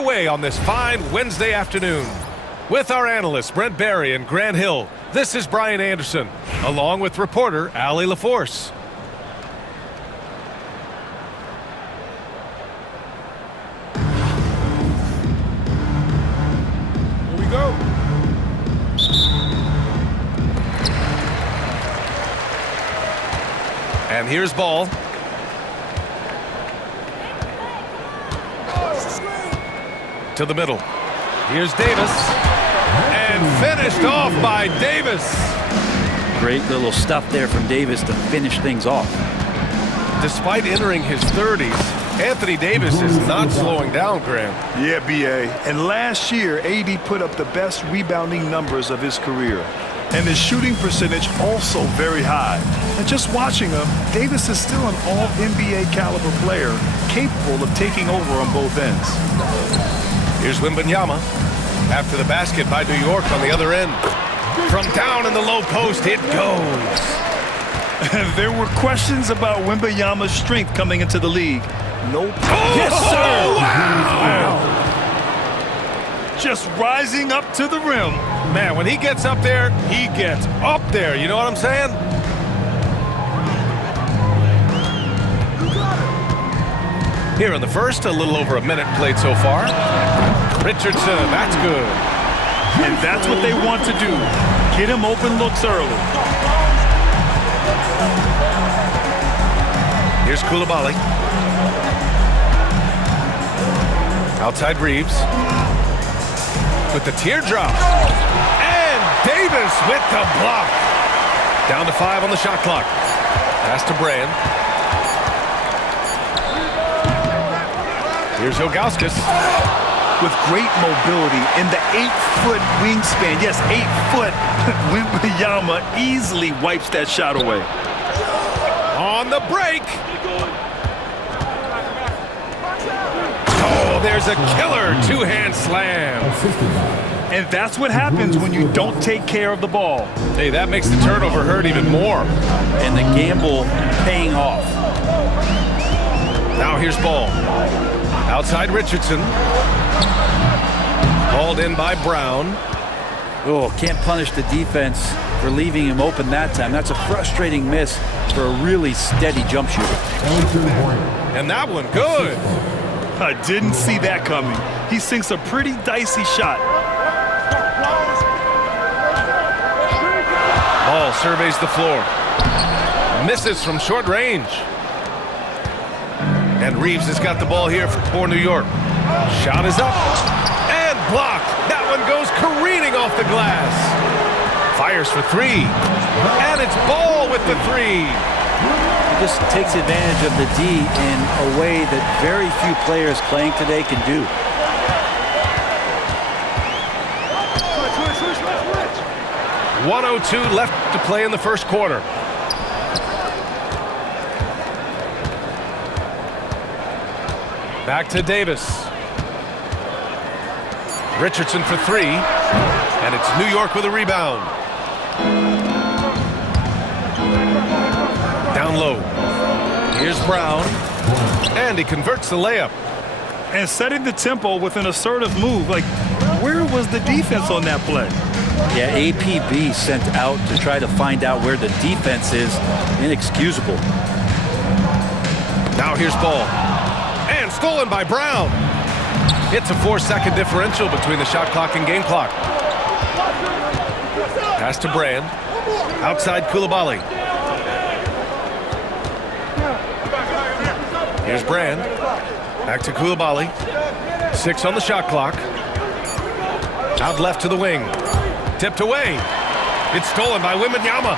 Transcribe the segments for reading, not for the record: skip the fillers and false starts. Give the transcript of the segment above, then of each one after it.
underway on this fine Wednesday afternoon. With our analysts Brent Barry and Grant Hill, this is Brian Anderson, along with reporter Allie LaForce. Here we go. And here's ball. To the middle. Here's Davis. And finished off by Davis. Great little stuff there from Davis to finish things off. Despite entering his 30s, Anthony Davis is not slowing down, Graham. Yeah, B.A. And last year, AD put up the best rebounding numbers of his career. And his shooting percentage also very high. And just watching him, Davis is still an all-NBA caliber player, capable of taking over on both ends. Here's Wembanyama. After the basket by New York on the other end. From down in the low post, it goes. There were questions about Wembanyama's strength coming into the league. Nope. Oh, yes, sir. Wow. Just rising up to the rim. Man, when he gets up there, he gets up there. You know what I'm saying? Here in the first, a little over a minute played so far. Richardson, that's good. And that's what they want to do. Get him open looks early. Here's Coulibaly. Outside Reeves. With the teardrop. And Davis with the block. Down to 5 on the shot clock. Pass to Brand. Here's Ilgauskas. With great mobility in the 8-foot wingspan. Yes, 8 foot. Wembanyama easily wipes that shot away. On the break. Oh, there's a killer two-hand slam. And that's what happens when you don't take care of the ball. Hey, that makes the turnover hurt even more. And the gamble paying off. Now here's Ball. Outside Richardson. Hauled in by Brown. Oh, can't punish the defense for leaving him open that time. That's a frustrating miss for a really steady jump shooter. And that one good. I didn't see that coming. He sinks a pretty dicey shot. Ball surveys the floor. Misses from short range. And Reeves has got the ball here for New York. Shot is up. And blocked. That one goes careening off the glass. Fires for 3. And it's Ball with the 3. Just takes advantage of the D in a way that very few players playing today can do. .102 left to play in the first quarter. Back to Davis. Richardson for 3. And it's New York with a rebound. Down low. Here's Brown. And he converts the layup. And setting the tempo with an assertive move. Like, where was the defense on that play? Yeah, APB sent out to try to find out where the defense is. Inexcusable. Now here's Ball. And stolen by Brown. It's a 4-second differential between the shot clock and game clock. Pass to Brand. Outside Coulibaly. Here's Brand. Back to Coulibaly. 6 on the shot clock. Out left to the wing. Tipped away. It's stolen by Wembanyama.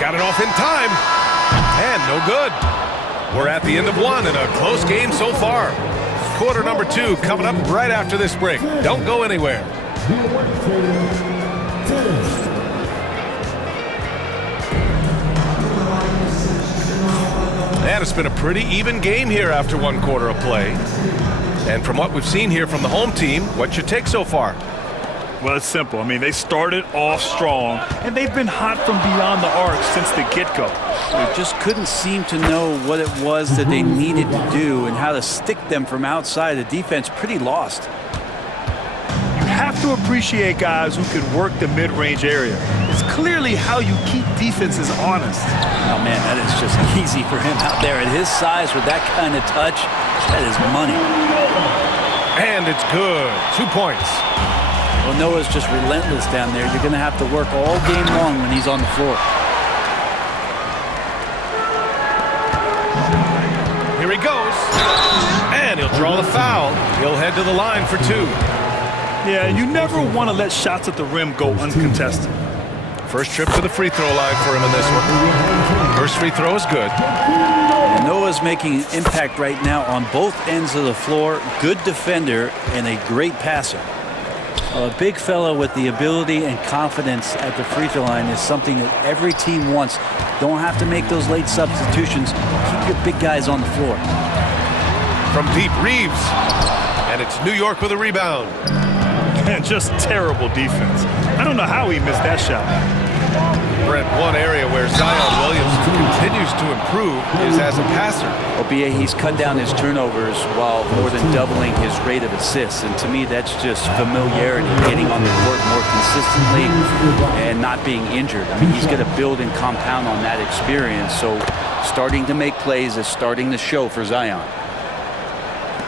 Got it off in time. And no good. We're at the end of 1 and a close game so far. Quarter number 2 coming up right after this break. Don't go anywhere. And it's been a pretty even game here after 1 quarter of play. And from what we've seen here from the home team, what's your take so far? Well, it's simple. I mean, they started off strong, and they've been hot from beyond the arc since the get-go. They just couldn't seem to know what it was that they needed to do and how to stick them from outside. The defense pretty lost. You have to appreciate guys who can work the mid-range area. It's clearly how you keep defenses honest. Oh, man, that is just easy for him out there. At his size, with that kind of touch, that is money. And it's good. 2 points. Well, Noah's just relentless down there. You're going to have to work all game long when he's on the floor. Here he goes. And he'll draw the foul. He'll head to the line for 2. Yeah, you never want to let shots at the rim go uncontested. First trip to the free throw line for him in this one. First free throw is good. And Noah's making an impact right now on both ends of the floor. Good defender and a great passer. A big fellow with the ability and confidence at the free throw line is something that every team wants. Don't have to make those late substitutions. Keep your big guys on the floor. From deep, Reeves. And it's New York with a rebound. And just terrible defense. I don't know how he missed that shot. Brent, one area where Zion Williamson continues to improve is as a passer. OBA, he's cut down his turnovers while more than doubling his rate of assists. And to me, that's just familiarity, getting on the court more consistently and not being injured. I mean, he's going to build and compound on that experience. So starting to make plays is starting to show for Zion.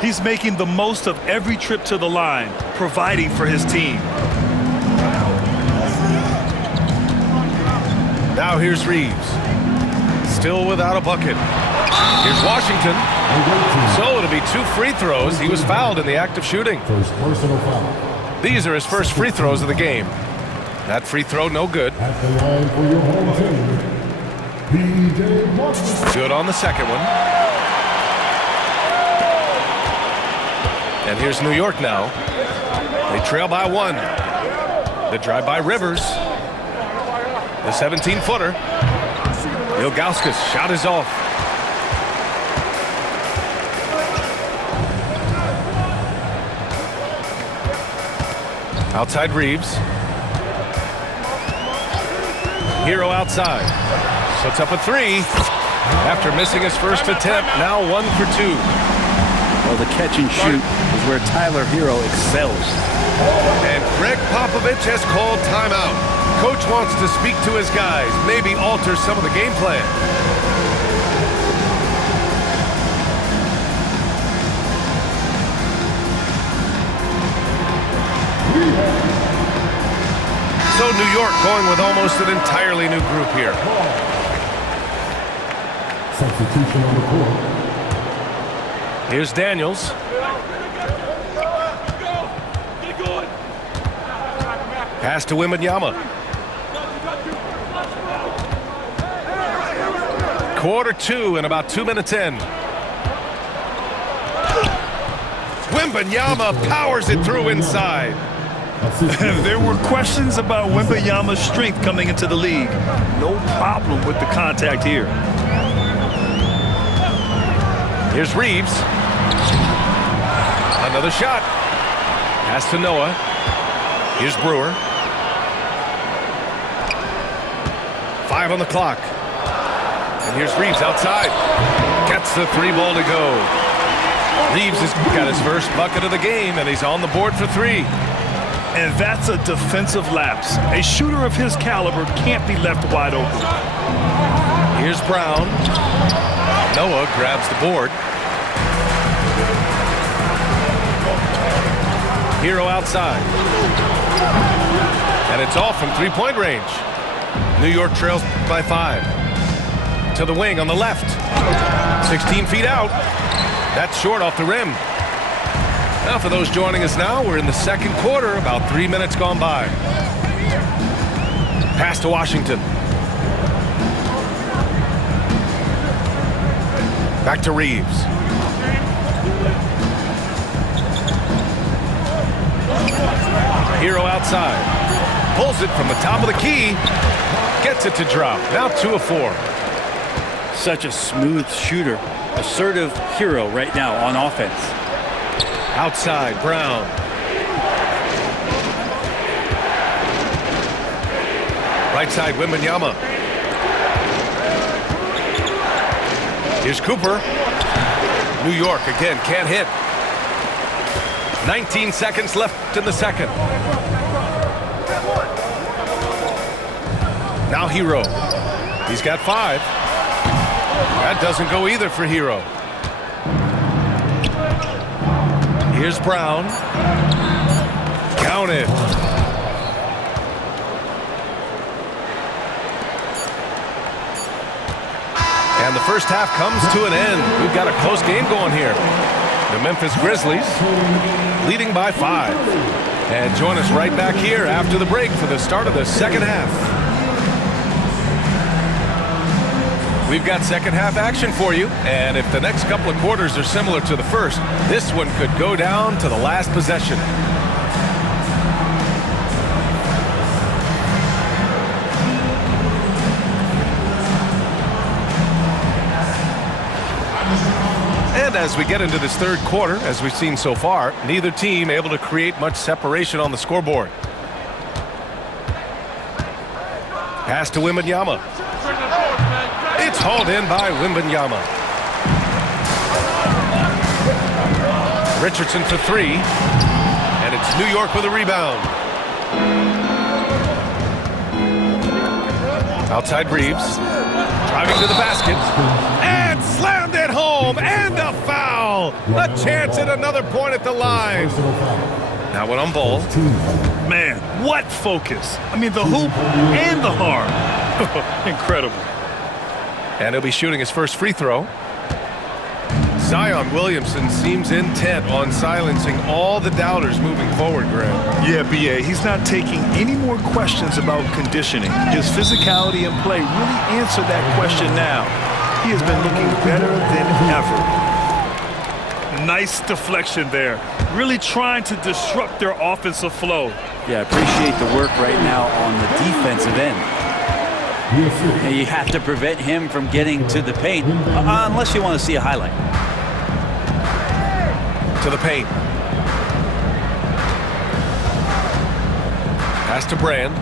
He's making the most of every trip to the line, providing for his team. Now here's Reeves. Still without a bucket. Here's Washington. So it'll be 2 free throws. He was fouled in the act of shooting. First personal foul. These are his first free throws of the game. That free throw, no good. At the line for your home team, P.J. Washington. Good on the second one. And here's New York now. They trail by 1. The drive by Rivers. The 17-footer. Ilgauskas shot is off. Outside Reeves. Hero outside. Puts up a 3. After missing his first attempt, now 1 for 2. Well, the catch and shoot is where Tyler Hero excels. And Greg Popovich has called timeout. Coach wants to speak to his guys, maybe alter some of the game plan. So New York going with almost an entirely new group here. Substitution on the court. Here's Daniels. Pass to Wembanyama. Quarter 2 and about 2 minutes in. Wembanyama powers it through inside. There were questions about Wembanyama's strength coming into the league. No problem with the contact here. Here's Reeves. Another shot. Pass to Noah. Here's Brewer. 5 on the clock. And here's Reeves outside. Gets the 3 ball to go. Reeves has got his first bucket of the game, and he's on the board for 3. And that's a defensive lapse. A shooter of his caliber can't be left wide open. Here's Brown. Noah grabs the board. Hero outside. And it's off from 3-point range. New York trails by 5. To the wing on the left. 16 feet out. That's short off the rim. Now for those joining us now, we're in the second quarter, about 3 minutes gone by. Pass to Washington. Back to Reeves. Hero outside. Pulls it from the top of the key. Gets it to drop. Now 2 of 4. Such a smooth shooter. Assertive Hero right now on offense. Outside, Brown. Right side, Wembanyama. Here's Cooper. New York again, can't hit. 19 seconds left in the second. Now Hero. He's got 5. That doesn't go either for Hero. Here's Brown. Count it. And the first half comes to an end. We've got a close game going here. The Memphis Grizzlies leading by 5. And join us right back here after the break for the start of the second half. We've got second half action for you. And if the next couple of quarters are similar to the first, this one could go down to the last possession. And as we get into this third quarter, as we've seen so far, neither team able to create much separation on the scoreboard. Pass to Wembanyama. It's hauled in by Wembanyama. Richardson for 3. And it's New York with a rebound. Outside Reeves. Driving to the basket. And slammed it home. And a foul. A chance at another point at the line. Now one on Ball. Man, what focus. I mean, the hoop and the arm. Incredible. And he'll be shooting his first free throw. Zion Williamson seems intent on silencing all the doubters moving forward, Graham. Yeah, B.A., he's not taking any more questions about conditioning. His physicality and play really answer that question now. He has been looking better than ever. Nice deflection there. Really trying to disrupt their offensive flow. Yeah, I appreciate the work right now on the defensive end. And you have to prevent him from getting to the paint, unless you want to see a highlight. To the paint. Pass to Brand.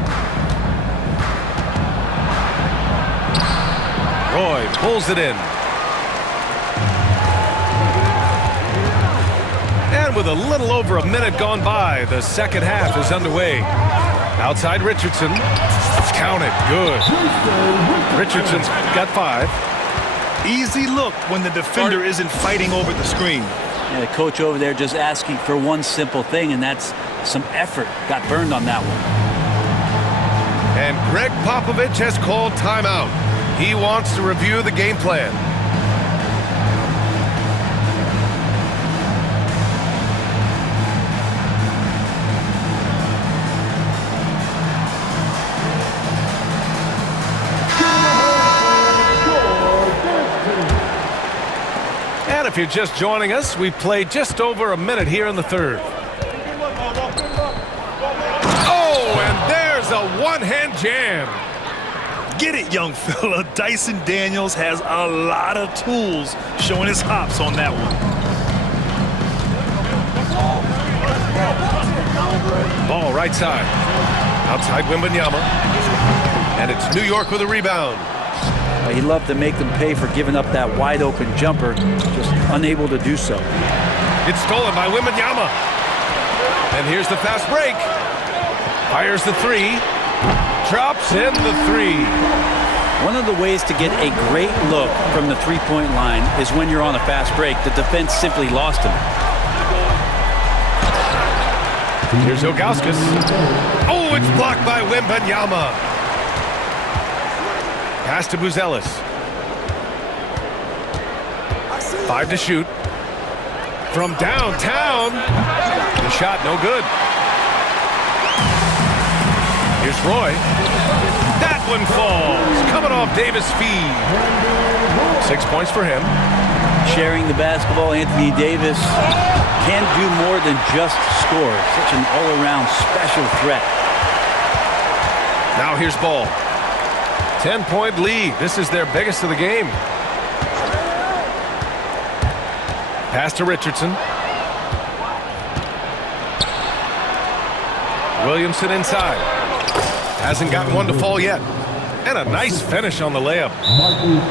Roy pulls it in. And with a little over a minute gone by, the second half is underway. Outside Richardson. Count it. Good. Richardson's got 5. Easy look when the defender isn't fighting over the screen. Yeah, the coach over there just asking for one simple thing, and that's some effort. Got burned on that one. And Greg Popovich has called timeout. He wants to review the game plan. And if you're just joining us, we've played just over a minute here in the third. Oh, and there's a one-hand jam. Get it, young fella. Dyson Daniels has a lot of tools, showing his hops on that one. Ball right side. Outside Wembanyama. And it's New York with a rebound. He'd love to make them pay for giving up that wide-open jumper, just unable to do so. It's stolen by Wembanyama. And here's the fast break. Fires the 3. Drops in the 3. One of the ways to get a great look from the three-point line is when you're on a fast break. The defense simply lost him. Here's Ilgauskas. Oh, it's blocked by Wembanyama. Pass to Buzelis. 5 to shoot. From downtown. The shot no good. Here's Roy. That one falls. Coming off Davis' feed. 6 points for him. Sharing the basketball, Anthony Davis can do more than just score. Such an all-around special threat. Now here's Ball. 10-point lead. This is their biggest of the game. Pass to Richardson. Williamson inside. Hasn't gotten one to fall yet. And a nice finish on the layup.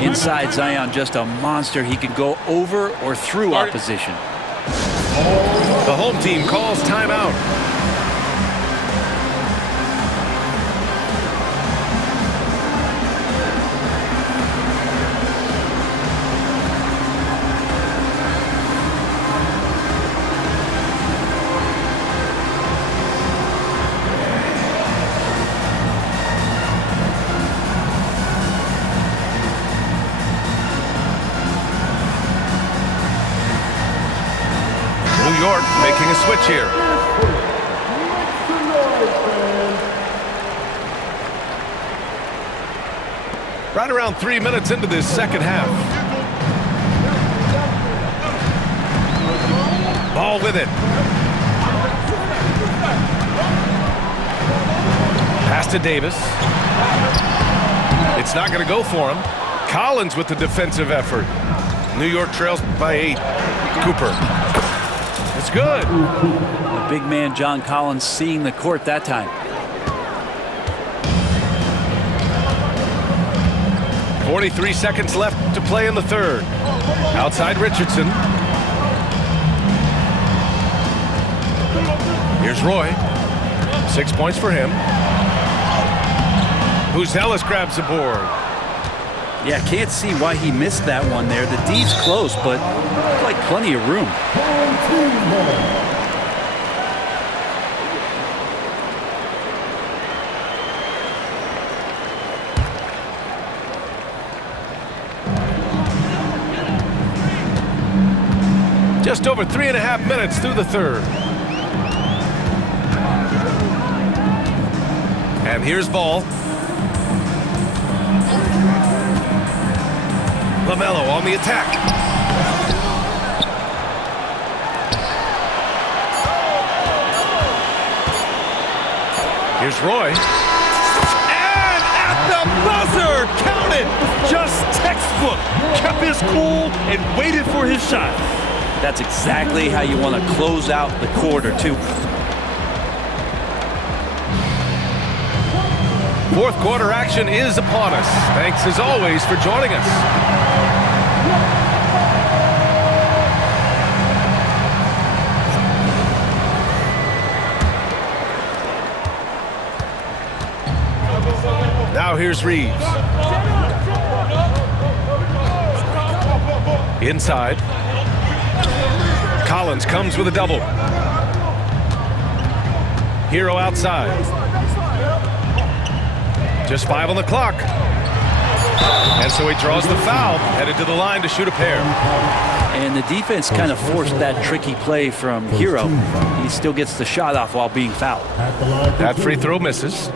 Inside Zion, just a monster. He can go over or through opposition. The home team calls timeout. New York making a switch here. Right around 3 minutes into this second half. Ball with it. Pass to Davis. It's not going to go for him. Collins with the defensive effort. New York trails by 8. Cooper. It's good. The big man John Collins seeing the court that time. 43 seconds left to play in the third. Outside Richardson. Here's Roy. 6 points for him. Buzelis grabs the board. Yeah, can't see why he missed that one there. The D's close, but like plenty of room. Just over 3.5 minutes through the third. And here's Ball. LaMelo on the attack. Here's Roy. And at the buzzer! Count it! Just textbook. Kept his cool and waited for his shot. That's exactly how you want to close out the quarter, too. Fourth quarter action is upon us. Thanks as always for joining us. Now here's Reeves. Inside. Collins comes with a double. Hero outside. Just 5 on the clock. And so he draws the foul, headed to the line to shoot a pair. And the defense kind of forced that tricky play from Hero. He still gets the shot off while being fouled. That free throw misses.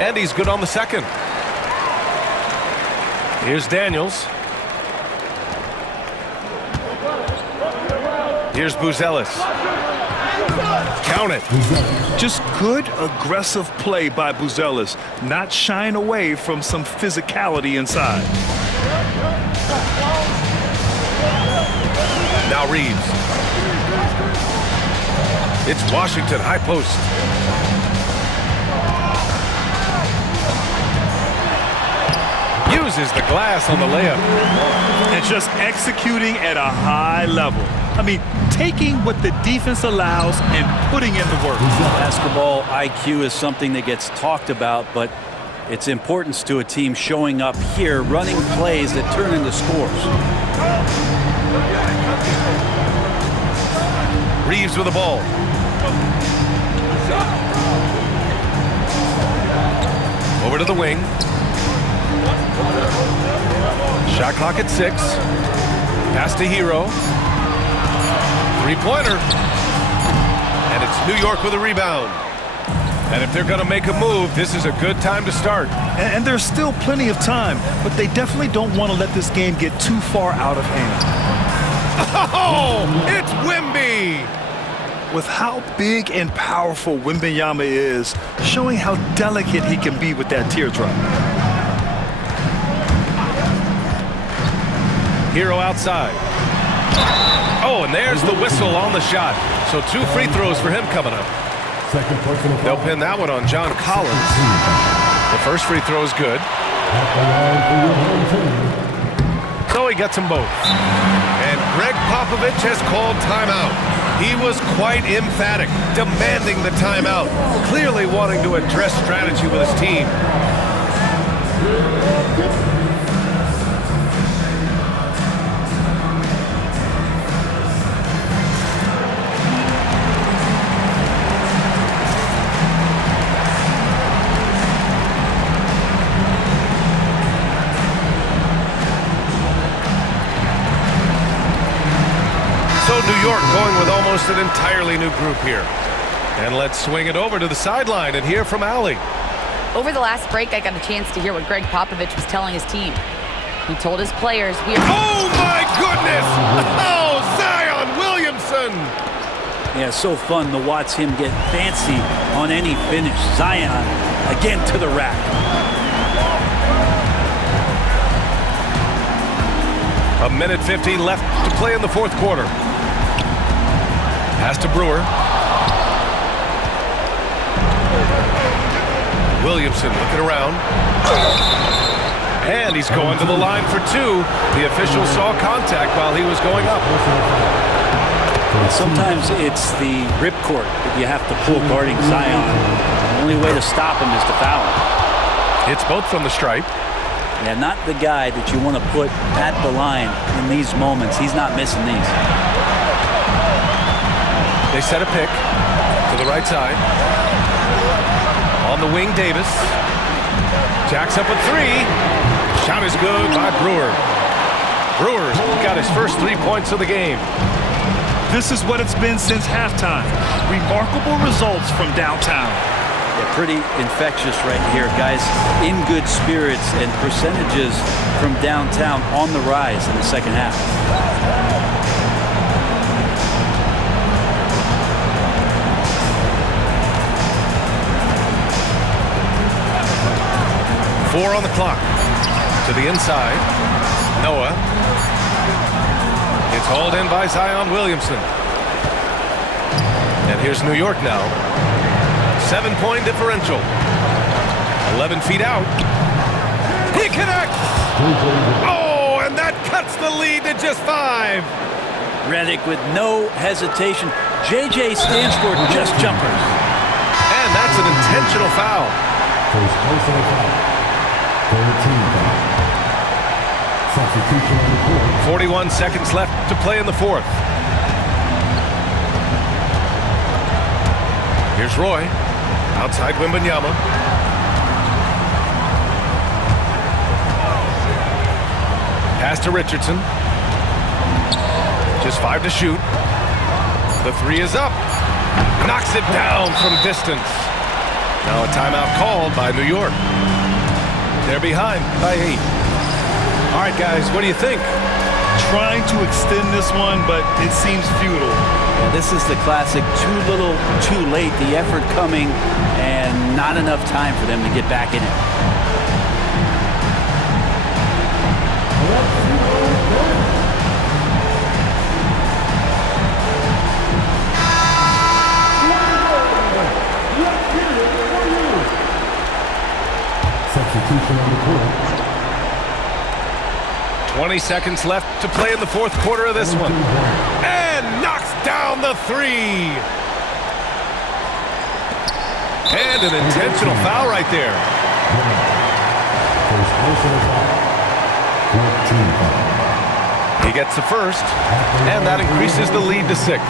And he's good on the second. Here's Daniels. Here's Buzelis. Count it. Just good, aggressive play by Buzelis, not shying away from some physicality inside. Now Reeves. It's Washington, high post. Uses the glass on the layup. And just executing at a high level. I mean, taking what the defense allows and putting in the work. Basketball IQ is something that gets talked about, but its importance to a team showing up here, running plays that turn into scores. Reeves with the ball. Over to the wing. Shot clock at 6. Pass to Hero. Three-pointer. And it's New York with a rebound. And if they're going to make a move, this is a good time to start. And there's still plenty of time, but they definitely don't want to let this game get too far out of hand. Oh, it's Wemby! With how big and powerful Wembanyama is, showing how delicate he can be with that teardrop. Hero outside. Oh, and there's the whistle on the shot. So 2 free throws for him coming up. Second personal They'll foul. pin that one on John Collins. The first free throw is good. At the line for your home team. So he gets them both. And Greg Popovich has called timeout. He was quite emphatic, demanding the timeout, clearly wanting to address strategy with his team. So New York going with almost an entirely new group here. And let's swing it over to the sideline and hear from Allie. Over the last break, I got a chance to hear what Greg Popovich was telling his team. He told his players, Oh my goodness! Oh, Zion Williamson! Yeah, so fun to watch him get fancy on any finish. Zion again to the rack. A minute 50 left to play in the fourth quarter. Pass to Brewer. Williamson looking around. And he's going to the line for two. The official saw contact while he was going up. Sometimes it's the ripcord that you have to pull guarding Zion. The only way to stop him is to foul him. It's both from the stripe. Yeah, not the guy that you want to put at the line in these moments. He's not missing these. They set a pick to the right side. On the wing, Davis. Jacks up a three. Shot is good by Brewer. Brewer's got his first 3 points of the game. This is what it's been since halftime. Remarkable results from downtown. Yeah, pretty infectious right here, guys. In good spirits and percentages from downtown on the rise in the second half. Four on the clock. To the inside. Noah. It's hauled in by Zion Williamson. And here's New York now. 7-point differential. 11 feet out. He connects! Oh, and that cuts the lead to just 5. Redick with no hesitation. JJ stands for just jumpers. And that's an intentional foul. First personal foul. Third team foul. Substitution on the court. 41 seconds left to play in the fourth. Here's Roy. Outside Wembanyama. Pass to Richardson. Just 5 to shoot. The three is up. Knocks it down from distance. Now a timeout called by New York. They're behind by 8. All right, guys, what do you think? Trying to extend this one, but it seems futile. This is the classic too little, too late. The effort coming and not enough time for them to get back in it. Substitution on the court. 20 seconds left to play in the fourth quarter of this one. And knocks down the three. And an intentional foul right there. First personal foul. 14 foul. He gets the first, and that increases the lead to 6.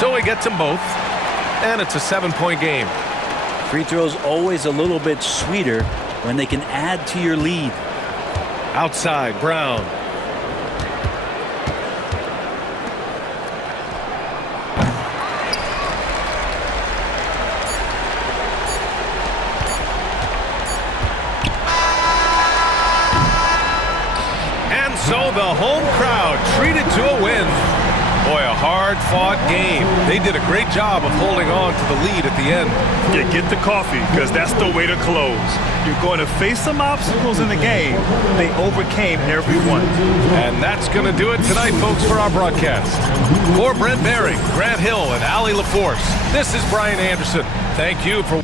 So he gets them both, and it's a 7-point game. Free throws always a little bit sweeter when they can add to your lead. Outside, Brown. And so the home crowd treated to a win. Boy, a hard-fought game. They did a great job of holding on to the lead at the end. Yeah, get the coffee, because that's the way to close. You're going to face some obstacles in the game. They overcame every one. And that's going to do it tonight, folks, for our broadcast. For Brent Barry, Grant Hill, and Allie LaForce, this is Brian Anderson. Thank you for